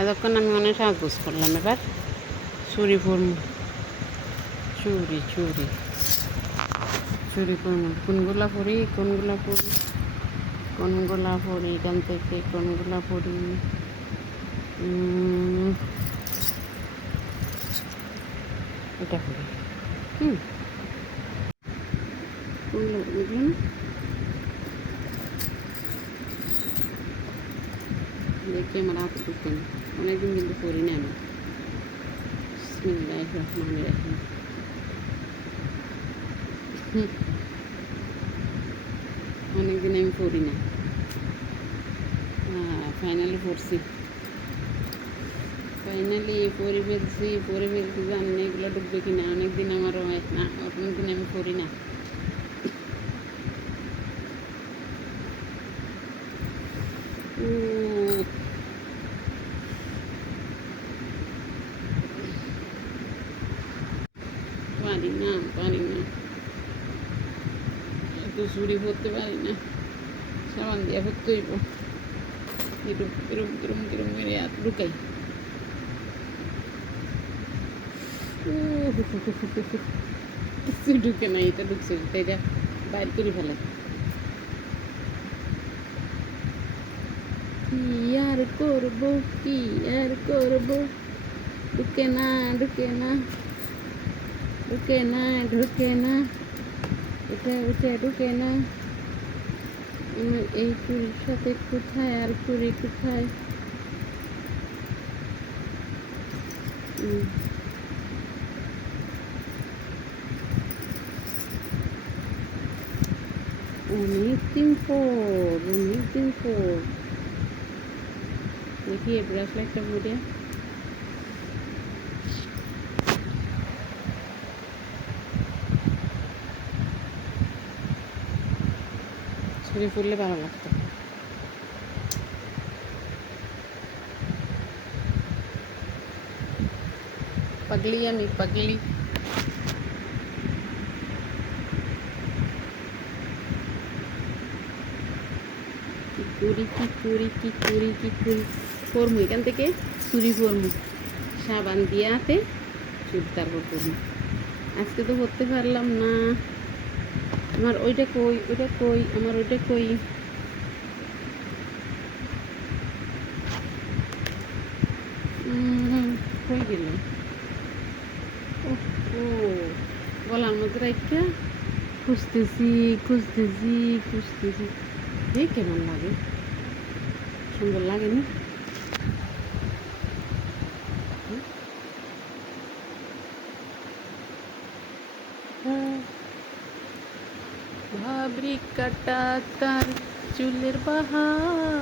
এতক্ষণ আমি অনেক সাজগোজ করলাম, এবার চুরি করবো। চুরি চুরি চুরি করবো। কোনগুলা পড়ি কোনগুলা পড়ি কোনগুলা পড়ি এখান থেকে কোনগুলা পড়ি? এটা পড়ি। কোনগুলো বুঝলো না? দেখি আমার হাতে ঢুকতেন। অনেকদিন কিন্তু পড়ি না আমি। বিসমিল্লাহির রহমানির রহিম। অনেকদিন আমি পড়ি না। ফাইনালি পড়ছি। ফাইনালি পড়ে ফেলছি জানি না এগুলো ঢুকবে কিনা। অনেকদিন আমারও না, অনেকদিন আমি পড়ি না। পারি না এত চুরি করতে পারি না। সাবান দিয়ে ভরতে হইব। কিরম কিরম কিরম কিরম মেরে হাত ঢুকাই। কিছু ঢুকে না, এটা ঢুকছে, এটা বাইর করে ফেলে। কি আর করবো, কি আর করবো? ঢুকে না ঢুকে না ঢুকে না ঢুকে না উঠে উঠে ঢুকে না। আমার এই চুরির সাথে কোথায় আর চুরি কোথায়? অনেকদিন পর দেখি এই ব্রাশ লাইটটা পরে ছুরি ফুললে ভালো লাগতো। পাগলি আমি পাগলি। কি করি ফরমু এখান থেকে চুরি ফরমু। সাবান দিয়ে হাতে চুরি তারপর করবো। আজকে তো করতে পারলাম না। আমার ওইটা কই আমার ওইটা কই? কই গেল? ও গলার মধ্যে রাখা খুঁজতেছি। কেমন লাগে? সুন্দর লাগেনি? ভাবরি কাটা তার চুলের বাহার।